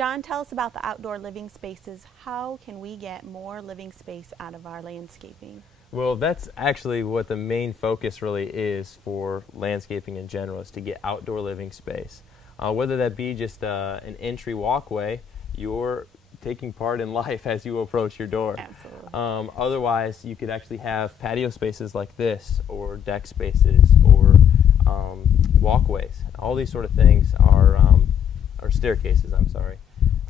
Jon, tell us about the outdoor living spaces. How can we get more living space out of our landscaping? Well, that's actually what the main focus really is for landscaping in general, is to get outdoor living space. Whether that be just an entry walkway, you're taking part in life as you approach your door. Absolutely. Otherwise, you could actually have patio spaces like this, or deck spaces, or walkways. All these sort of things are, or staircases, I'm sorry,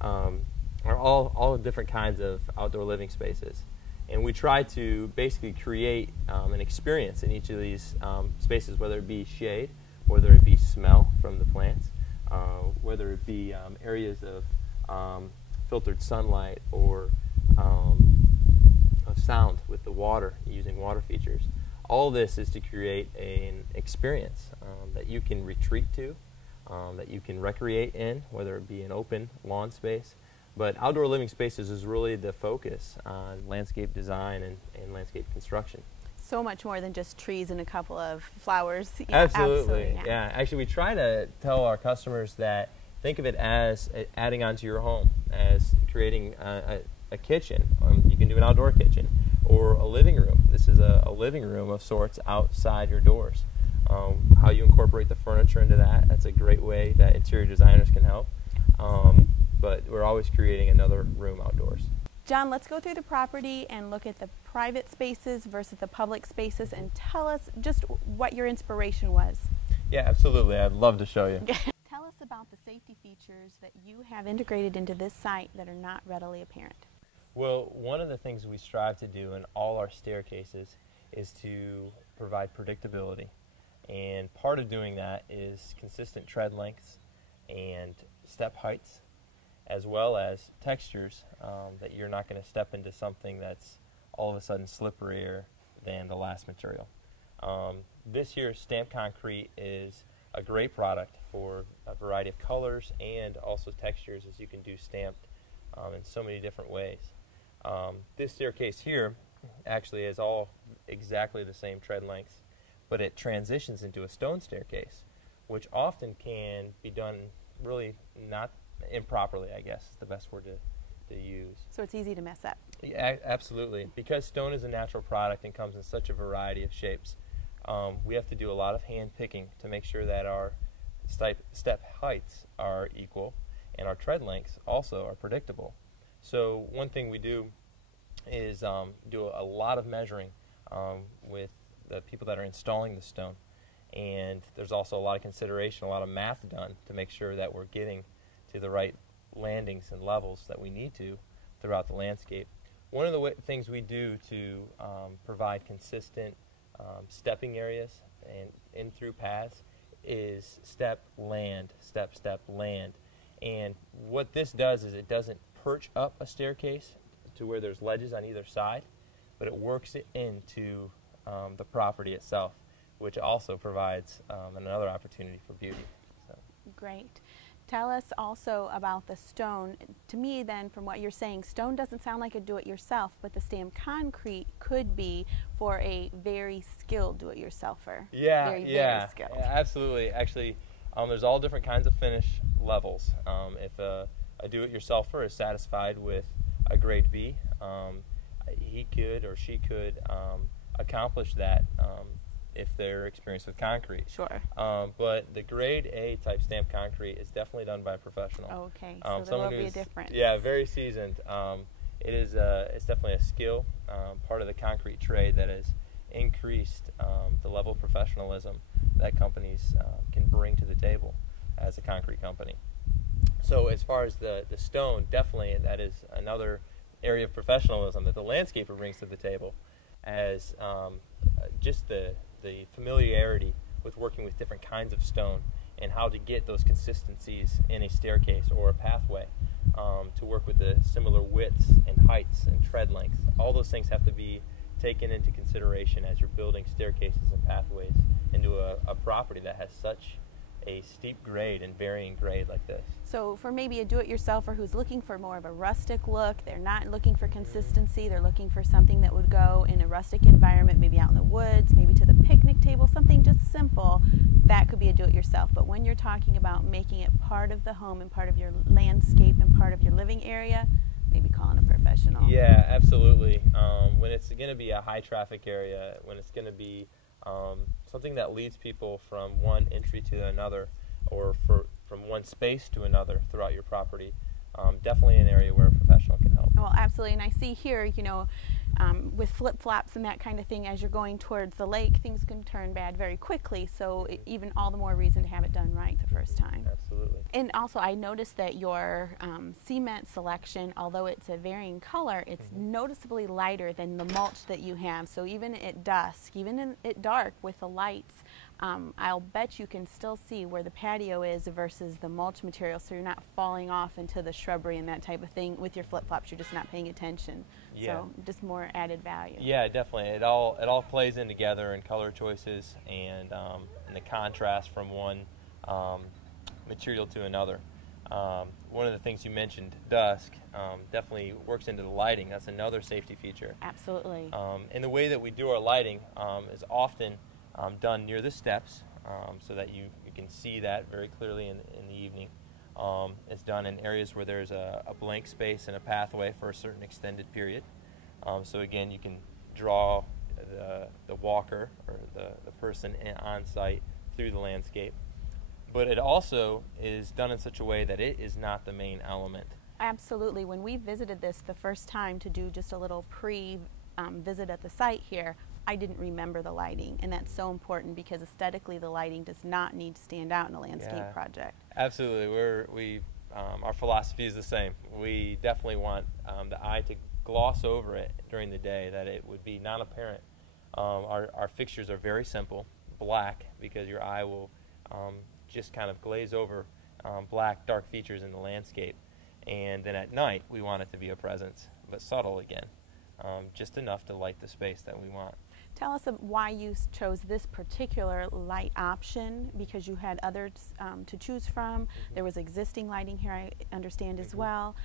are all different kinds of outdoor living spaces. And we try to basically create an experience in each of these spaces, whether it be shade, whether it be smell from the plants, whether it be areas of filtered sunlight, or of sound with the water, using water features. All this is to create an experience that you can retreat to, that you can recreate in, whether it be an open lawn space. But outdoor living spaces is really the focus on landscape design and landscape construction. So much more than just trees and a couple of flowers. Yeah, absolutely. Yeah. Yeah. Actually, we try to tell our customers that think of it as adding onto your home, as creating a kitchen. You can do an outdoor kitchen, or a living room. This is a living room of sorts outside your doors. How you incorporate the furniture into that, that's a great way that interior designers can help. But we're always creating another room outdoors. Jon, let's go through the property and look at the private spaces versus the public spaces, and tell us just what your inspiration was. Yeah, absolutely. I'd love to show you. Tell us about the safety features that you have integrated into this site that are not readily apparent. Well, one of the things we strive to do in all our staircases is to provide predictability. And part of doing that is consistent tread lengths and step heights, as well as textures, that you're not going to step into something that's all of a sudden slipperier than the last material. This year's stamped concrete is a great product for a variety of colors and also textures, as you can do stamped in so many different ways. This staircase here actually is all exactly the same tread lengths, but it transitions into a stone staircase, which often can be done really not improperly, I guess is the best word to use. So it's easy to mess up. Yeah, absolutely. Because stone is a natural product and comes in such a variety of shapes, we have to do a lot of hand picking to make sure that our step heights are equal and our tread lengths also are predictable. So one thing we do is do a lot of measuring with the people that are installing the stone. And there's also a lot of consideration, a lot of math done to make sure that we're getting to the right landings and levels that we need to throughout the landscape. One of the things we do to provide consistent stepping areas and in through paths is step, land, step, step, land. And what this does is it doesn't perch up a staircase to where there's ledges on either side, but it works it into the property itself, which also provides another opportunity for beauty. So. Great. Tell us also about the stone. To me then, from what you're saying, stone doesn't sound like a do-it-yourself, but the stamped concrete could be for a very skilled do-it-yourselfer. Yeah, very skilled. Yeah, absolutely. Actually, there's all different kinds of finish levels. If a do-it-yourselfer is satisfied with a grade B, he could or she could accomplish that if they're experienced with concrete. Sure. But the grade A type stamped concrete is definitely done by a professional. Okay, so there will be a difference. Yeah, very seasoned. It's definitely a skill, part of the concrete trade that has increased the level of professionalism that companies can bring to the table as a concrete company. So as far as the stone, definitely that is another area of professionalism that the landscaper brings to the table, as just the familiarity with working with different kinds of stone and how to get those consistencies in a staircase or a pathway, to work with the similar widths and heights and tread lengths. All those things have to be taken into consideration as you're building staircases and pathways into a property that has such a steep grade and varying grade like this. So for maybe a do-it-yourselfer who's looking for more of a rustic look, they're not looking for consistency, they're looking for something that would go in a rustic environment, maybe out in the woods, maybe to the picnic table, something just simple, that could be a do-it-yourself. But when you're talking about making it part of the home and part of your landscape and part part of your living area, maybe calling a professional. Yeah, absolutely. When it's going to be a high traffic area, when it's going to be something that leads people from one entry to another, or from one space to another throughout your property, definitely an area where a professional can help. Well, absolutely. And I see here, with flip-flops and that kind of thing, as you're going towards the lake, things can turn bad very quickly. So even all the more reason to have it done right the first time. Absolutely. And also, I noticed that your cement selection, although it's a varying color, it's noticeably lighter than the mulch that you have. So even at dusk, even at dark with the lights, I'll bet you can still see where the patio is versus the mulch material, so you're not falling off into the shrubbery and that type of thing with your flip-flops. You're just not paying attention. Yeah. So just more added value. Yeah, definitely. It all plays in together in color choices and the contrast from one material to another. One of the things you mentioned, dusk, definitely works into the lighting. That's another safety feature. Absolutely. And the way that we do our lighting is often done near the steps, so that you can see that very clearly in the evening. It's done in areas where there's a blank space and a pathway for a certain extended period. So again, you can draw the walker or the person on site through the landscape. But it also is done in such a way that it is not the main element. Absolutely. When we visited this the first time to do just a little pre-visit at the site here, I didn't remember the lighting, and that's so important because aesthetically the lighting does not need to stand out in a landscape project. Absolutely. Our philosophy is the same. We definitely want the eye to gloss over it during the day, that it would be non-apparent. Our fixtures are very simple, black, because your eye will just kind of glaze over black, dark features in the landscape. And then at night, we want it to be a presence, but subtle again, just enough to light the space that we want. Tell us why you chose this particular light option, because you had others to choose from. There was existing lighting here, I understand, as well.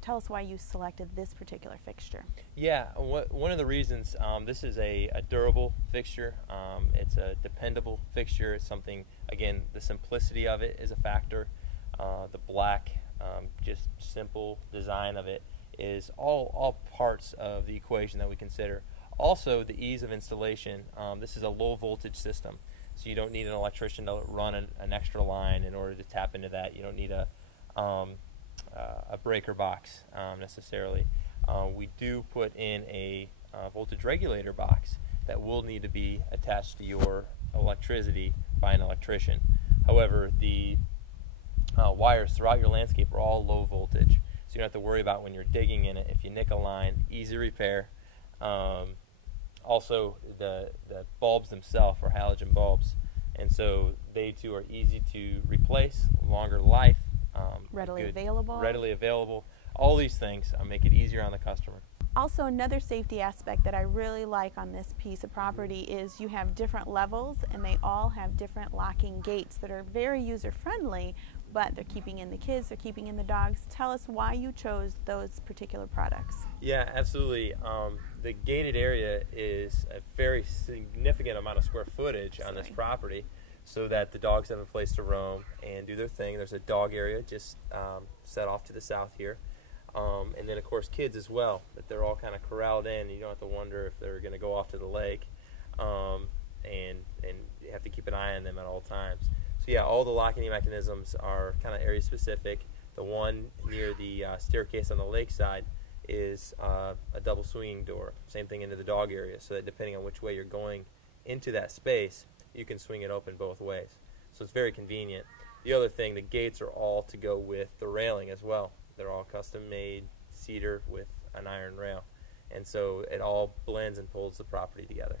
Tell us why you selected this particular fixture. Yeah, one of the reasons, this is a durable fixture. It's a dependable fixture. It's something, again, the simplicity of it is a factor. The black, just simple design of it is all parts of the equation that we consider. Also, the ease of installation. This is a low voltage system, so you don't need an electrician to run an extra line in order to tap into that. You don't need a breaker box necessarily. We do put in a voltage regulator box that will need to be attached to your electricity by an electrician. However, the wires throughout your landscape are all low voltage, so you don't have to worry about when you're digging in it. If you nick a line, easy repair. Also, the bulbs themselves are halogen bulbs, and so they too are easy to replace, longer life, Readily available. All these things make it easier on the customer. Also, another safety aspect that I really like on this piece of property is you have different levels, and they all have different locking gates that are very user-friendly, but they're keeping in the kids, they're keeping in the dogs. Tell us why you chose those particular products. Yeah, absolutely. The gated area is a very significant amount of square footage on this property, so that the dogs have a place to roam and do their thing. There's a dog area just set off to the south here. And then, of course, kids as well, that they're all kind of corralled in. You don't have to wonder if they're going to go off to the lake, and you have to keep an eye on them at all times. So, yeah, all the locking mechanisms are kind of area-specific. The one near the staircase on the lake side is a double swinging door. Same thing into the dog area, so that depending on which way you're going into that space, you can swing it open both ways. So it's very convenient. The other thing, the gates are all to go with the railing as well. They're all custom-made cedar with an iron rail. And so it all blends and pulls the property together.